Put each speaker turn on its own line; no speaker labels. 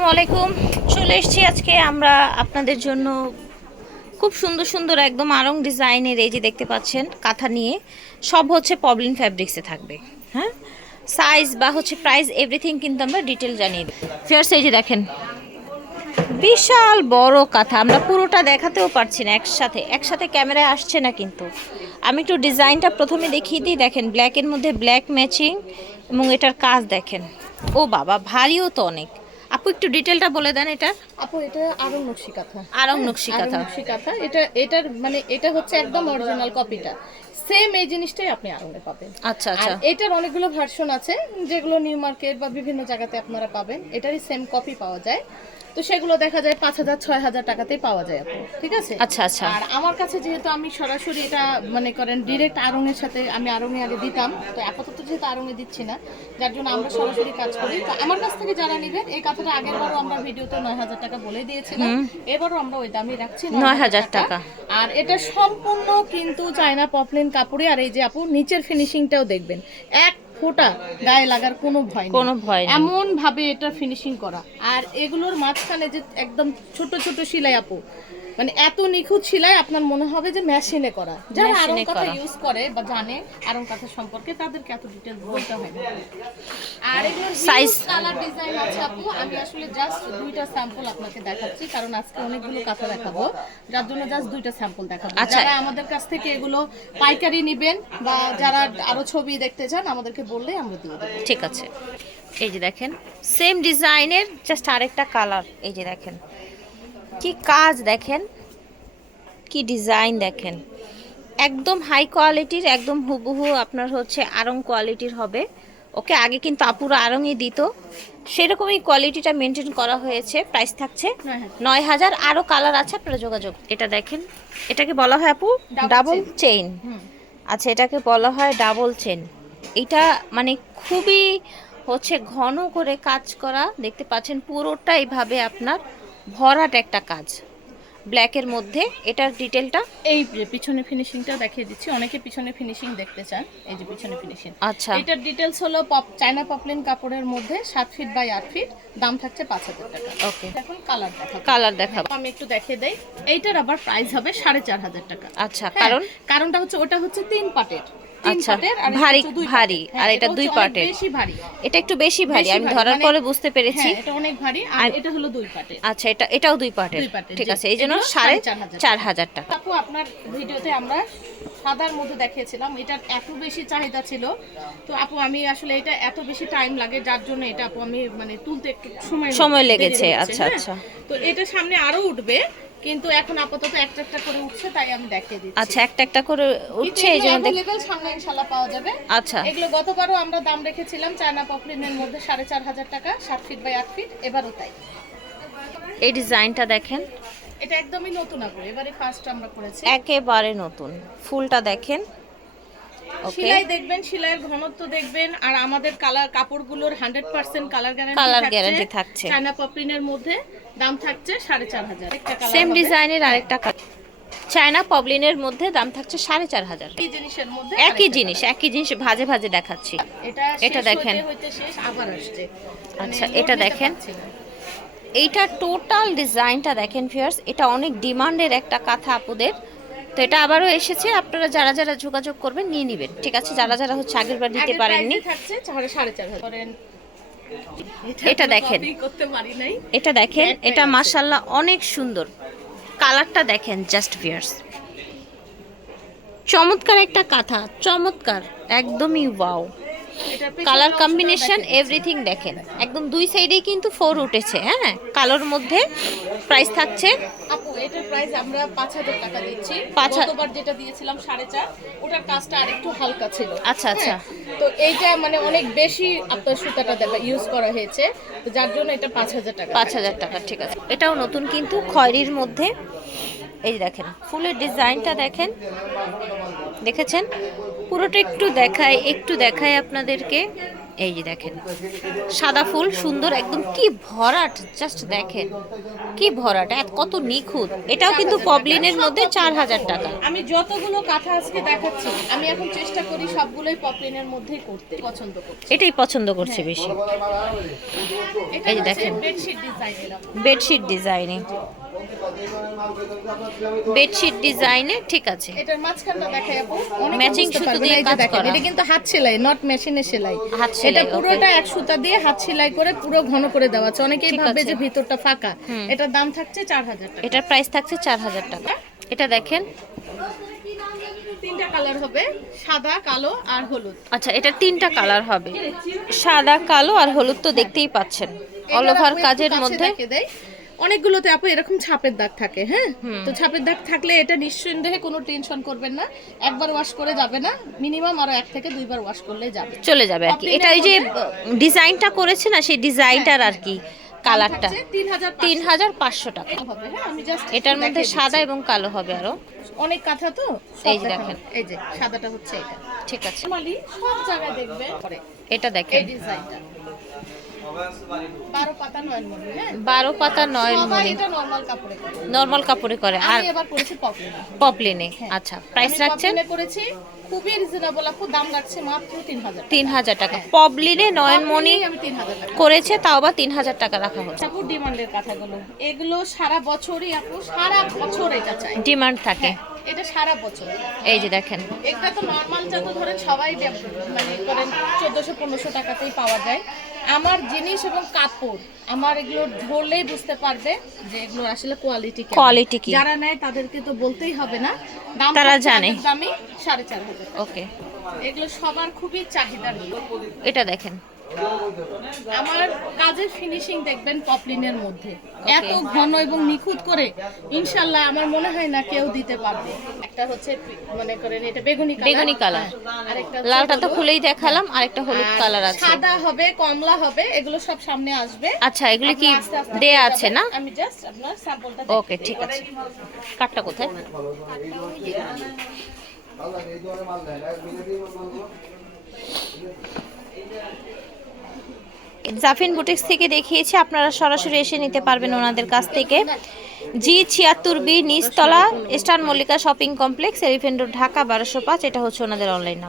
আসসালামু আলাইকুম। চলে এসেছি আজকে আমরা আপনাদের জন্য খুব সুন্দর সুন্দর একদম আরং ডিজাইনের এই যে দেখতে পাচ্ছেন কাঁথা নিয়ে। সব হচ্ছে পবলিন ফ্যাব্রিক্সে থাকবে। হ্যাঁ? সাইজ বা হচ্ছে প্রাইস এভরিথিং কিন্তু আমরা ডিটেল জানিয়ে দিই ফেয়ার্স এই যে দেখেন। বিশাল বড় কাঁথা। আমরা পুরোটা দেখাতেও পারছি না একসাথে। একসাথে ক্যামেরায় আসছে না কিন্তু। আমি একটু ডিজাইনটা প্রথমে দেখিয়ে দিই। দেখেন ব্ল্যাকের মধ্যে ব্ল্যাক ম্যাচিং এবং এটার কাজ দেখেন। ও বাবা ভারীও তো অনেক। আপু একটু ডিটেলটা বলে দেন এটা।
আপু এটা আরং নকশি কাঁথা।
আরং নকশি কাঁথা।
নকশি কাঁথা। এটা এটার মানে এটা হচ্ছে একদম অরিজিনাল কপিটা সেম এই জিনিসটাই আপনি আরঙে পাবেন।
আচ্ছা
আর
আচ্ছা
এটার অনেকগুলো ভার্সন আছে। যেগুলো নিউ মার্কেট বা বিভিন্ন জায়গাতে আপনারা পাবেন এটারই সেম কপি পাওয়া যায়। তো সেগুলো দেখা যায় পাঁচ হাজার ছয় হাজার টাকাতেই পাওয়া যায় আপু ঠিক আছে?
আচ্ছা আচ্ছা।
আর আমার কাছে যেহেতু আমি সরাসরি এটা মনে করেন ডিরেক্ট আরঙের সাথে আমি আরঙে আগে দিতাম তো আপাতত যেহেতু আরঙে দিচ্ছি না যার জন্য আমরা সরাসরি কাজ করি। তো আমার কাছ থেকে যারা নেবেন এই কথাটা আগের বারও আমরা ভিডিওতে নয় হাজার টাকা বলে দিয়েছিলাম এবারও আমরা ওই দামই রাখছি
9,000 টাকা।
আর এটা সম্পূর্ণ কিন্তু চায়না পপলিন কাপড়ে আর এই যে আপু নিচের ফিনিশিংটাও দেখবেন। এক ফোঁটা গায়ে লাগার কোনো ভয়
কোনো ভয়
এমন ভাবে এটা ফিনিশিং করা। আর এগুলোর মাঝখানে যে একদম ছোট ছোট শিলাই আপু মানে এত নিখুঁত সেলাই আপনার মনে হবে যে মেশিনে করা। যারা আরং কথা ইউজ করে বা জানে আরং কথা সম্পর্কে তাদেরকে এত ডিটেল বলতে হয় না। আর এগুলোর সাইজ কালার ডিজাইন আছে আপু। আমি আসলে জাস্ট দুইটা স্যাম্পল আপনাকে দেখাচ্ছি কারণ আজকে অনেকগুলো কথা দেখাবো। যার জন্য জাস্ট দুইটা স্যাম্পল দেখাবো।
আচ্ছা।
যারা আমাদের কাছ থেকে এগুলো পাইকারি নেবেন বা যারা আরও ছবি দেখতে চান আমাদেরকে বললে আমরা দিয়ে দেবো।
ঠিক আছে। এই যে দেখেন সেম ডিজাইনের জাস্ট আরেকটা কালার এই যে দেখেন কি কাজ দেখেন কি ডিজাইন দেখেন। একদম হাই কোয়ালিটির একদম হুবহু আপনার হচ্ছে আরং কোয়ালিটির হবে। ওকে আগে কিন্তু আপুরা আরংই দিত। সেরকমই কোয়ালিটিটা মেনটেন করা হয়েছে প্রাইস থাকছে
নয় হাজার।
আরও কালার আছে আপনারা যোগাযোগ। এটা দেখেন এটাকে বলা হয় আপু ডাবল চেইন আচ্ছা এটাকে বলা হয় ডাবল চেন এটা মানে খুবই হচ্ছে ঘন করে কাজ করা দেখতে পাচ্ছেন পুরোটা এইভাবে আপনার ভরাট একটা কাজ। ব্ল্যাকের মধ্যে এটার ডিটেলটা
এই পিছনে ফিনিশিংটা দেখিয়ে দিচ্ছি। অনেকে পিছনে ফিনিশিং দেখতে চান। এই যে পিছনে ফিনিশিং
আচ্ছা।
এটার ডিটেলস হলো পপ চায়না পপলিন কাপড়ের মধ্যে সাত ফিট বাই আট ফিট দাম থাকছে পাঁচ হাজার টাকা।
ওকে
এখন কালার দেখাবো।
কালার দেখাবো।
আমি একটু দেখিয়ে দেই। এইটার আবার প্রাইস হবে সাড়ে চার হাজার টাকা।
আচ্ছা
হ্যাঁ,
কারণ?
কারণটা হচ্ছে ওটা হচ্ছে তিন পাটের।
আচ্ছা, ভারী- ভারী, আর
হ্যাঁ,
এটা দুই।
বেশি ভারী।
এটা একটু বেশি ভারী আমি ধরার
মানে-
পরে বুঝতে পেরেছি।
হ্যাঁ এটা অনেক ভারী আর
আর-
এটা হলো দুই পাটের।
আচ্ছা এটা এটাও দুই পার্টের ঠিক আছে এই জন্য সাড়ে
চার হাজার
টাকা।
আপু আপনার ভিডিওতে আমরা সাদার মধ্যে দেখিয়েছিলাম এটার এত বেশি চাহিদা ছিল। তো আপু আমি আসলে এটা এত বেশি টাইম লাগে যার জন্য এটা আপু আমি মানে তুলতে একটু সময়
সময় লেগেছে, আচ্ছা,
হ্যাঁ?
আচ্ছা।
তো এটা সামনে আরও উঠবে। কিন্তু এখন আপাতত একটা একটা করে উঠছে তাই আমি দেখিয়ে দিচ্ছি।
আচ্ছা একটা একটা করে উঠছে এই জন্য
দেখুন সামনে ইনশাআল্লাহ পাওয়া যাবে।
আচ্ছা।
এগুলো গতবারও আমরা দাম রেখেছিলাম চায়না পপলিনের মধ্যে সাড়ে চার হাজার টাকা সাত ফিট বাই আট ফিট এবারও তাই।
এই ডিজাইনটা দেখেন।
এটা একদমই নতুন আপু এবারে ফার্স্ট আমরা করেছি।
একেবারে নতুন। ফুলটা দেখেন।
সেলাই দেখবেন সেলাইয়ের ঘনত্ব দেখবেন আর আমাদের colour কাপড়গুলোর hundred percent colour guarantee
Colour guarantee থাকছে।
চায়না পপলিনের মধ্যে দাম থাকছে সাড়ে চার হাজার। একটা কালার
সেম ডিজাইনের আরেকটা কালার চায়না পবলিনের মধ্যে দাম থাকছে সাড়ে চার হাজার।
একই জিনিসের মধ্যে
একই জিনিস একই জিনিস ভাজে ভাজে দেখাচ্ছি।
এটা
দেখেন।
মানে
আচ্ছা, এটা দেখেন। এইটা টোটাল ডিজাইনটা দেখেন ফিয়ার্স এটা অনেক ডিমান্ডের একটা কাঁথা আপুদের। তো এটা আবারও এসেছে আপনারা যারা যারা যোগাযোগ করবেন নিয়ে নেবেন। ঠিক আছে যারা যারা হচ্ছে আগের বার নিতে পারেননি। এটা দেখেন।
পারি
এটা দেখেন এটা
side
মাসাল্লাহ অনেক সুন্দর। কালারটা দেখেন জাস্ট ভিয়ার্স চমৎকার একটা কাঁথা চমৎকার একদমই ওয়াও কালার কম্বিনেশন এভরিথিং দেখেন। একদম দুই সাইডেই কিন্তু ফোর উঠেছে হ্যাঁ? কালোর মধ্যে প্রাইস থাকছে।
আপু এটার প্রাইস আমরা পাঁচ হাজার টাকা দিচ্ছি। গতবার যেটা দিয়েছিলাম সাড়ে চার ওটার কাজটা আরেকটু হালকা ছিল।
আচ্ছা, আচ্ছা।
হ্যাঁ, তো এইটা মানে অনেক বেশি আপনার সুতাটা দেখা ইউজ করা হয়েছে। তো যার জন্য এটা পাঁচ হাজার টাকা।
পাঁচ হাজার টাকা ঠিক আছে। এটাও নতুন কিন্তু খয়েরির মধ্যে। এই দেখেন ফুলের ডিজাইনটা দেখেন। দেখেছেন? পুরোটা একটু দেখায় একটু দেখায় আপনাদেরকে। এই যে দেখেন সাদা ফুল সুন্দর একদম কি ভরাট জাস্ট দেখেন কি ভরাট এত কত নিখুঁত। এটাও কিন্তু পবলিনের মধ্যে চার হাজার টাকা।
আমি যতগুলো কাঁথা আজকে দেখাচ্ছি আমি এখন চেষ্টা করি সবগুলোই পপলিনের মধ্যেই করতে পছন্দ করছি
এটাই পছন্দ করছে বেশি। এই যে দেখেন।
বেডশিট
ডিজাইনে বেডশিট ডিজাইনে ঠিক আছে।
এটার মাঝখানটা দেখাই আপু
Matching সুতো দিয়ে কাজ করা।
এটা কিন্তু হাত সেলাই নট মেশিনে সেলাই।
হাত সেলাই,
এটা পুরোটা এক সুতা দিয়ে হাত সেলাই করে পুরো ঘন করে দেওয়া আছে। অনেকেই যে ভিতরটা ফাঁকা। এটার দাম থাকছে চার হাজার টাকা।
এটার প্রাইস থাকছে চার হাজার টাকা। এটা দেখেন।
তিনটা কালার হবে সাদা কালো আর হলুদ।
আচ্ছা এটা তিনটা কালার হবে। সাদা কালো আর হলুদ তো দেখতেই পাচ্ছেন। অল ওভার কাজের মধ্যে।
অনেকগুলোতে আপু এরকম ছাপের দাগ থাকে হ্যাঁ? তো ছাপের দাগ থাকলে এটা নিঃসন্দেহে কোনো টেনশন করবেন না। একবার ওয়াশ করে যাবে না মিনিমাম আরও এক থেকে দুইবার ওয়াশ করলে যাবে।
চলে যাবে আর কি। এটা
এর
ওই যে ডিজাইনটা করেছে না সেই ডিজাইনটার আর কি কালারটা
তিন হাজার
পাঁচশো। টাকা।
হবে হ্যাঁ
এটার মধ্যে সাদা এবং কালো হবে আরও।
অনেক কাঁথা তো
এই যে
দেখেন। এই যে সাদাটা হচ্ছে এটা।
ঠিক আছে।
সব জায়গায় দেখবে
এটা
এই
দেখেন
ডিজাইনটা বারো পাতা নয় মনে হ্যাঁ নরমাল কাপড়ে করে।
নর্মাল আর
এবার করেছি পপলিনে
আচ্ছা প্রাইস রাখছেন?
করেছি খুবই রিজনেবল আপু দাম রাখছে মাত্র তিন হাজার
তিন হাজার টাকা। পবলিনে নয়নমণি
টাকা।
করেছে তাও বা তিন হাজার টাকা রাখা হচ্ছে।
আপু ডিমান্ডের কথাগুলো। এগুলো সারা বছরই আপু সারা বছর এটা চাই।
ডিমান্ড থাকে।
এটা সারা বছর।
এই যে দেখেন।
এটা তো নর্মালটা তো ধরেন সবাই মানে করেন চোদ্দোশো পনেরোশো টাকাতেই পাওয়া যায়। আমার জিনিস এবং কাপড় আমার এগুলো ধরলেই বুঝতে পারবে যে এগুলো আসলে কোয়ালিটি
কোয়ালিটি কি?
যারা নেয় তাদেরকে তো বলতেই হবে না। দাম
তারা জানে।
দামই সাড়ে চার হাজার
ওকে
এগুলো সবার খুবই চাহিদার
এটা দেখেন।
আমার কাজের ফিনিশিং দেখবেন পপলিনের মধ্যে। এত ঘন এবং নিখুঁত করে ইনশাল্লাহ আমার মনে হয় না কেউ দিতে পারবে। একটা হচ্ছে মনে করেন এটা বেগুনি কালার।
বেগুনি কালার।
আরেকটা
লালটা তো খুলেই দেখালাম আর একটা হলুদ কালার আছে।
সাদা হবে কমলা হবে এগুলো সব সামনে আসবে।
আচ্ছা এগুলি কি দেয়া আছে না?
আমি জাস্ট আপনার স্যাম্পলটা
ওকে ঠিক আছে। কাঠটা কোথায়? জাফিন বুটিক্স থেকে দেখিয়েছি, আপনারা সরাসরি এসে নিতে পারবেন ওনাদের কাছ থেকে। জি ছিয়াত্তর বি নিচতলা স্টান Mallika shopping complex, Elephant Dhaka, বারোশো পাঁচ, এটা হচ্ছে ওনাদের অনলাইন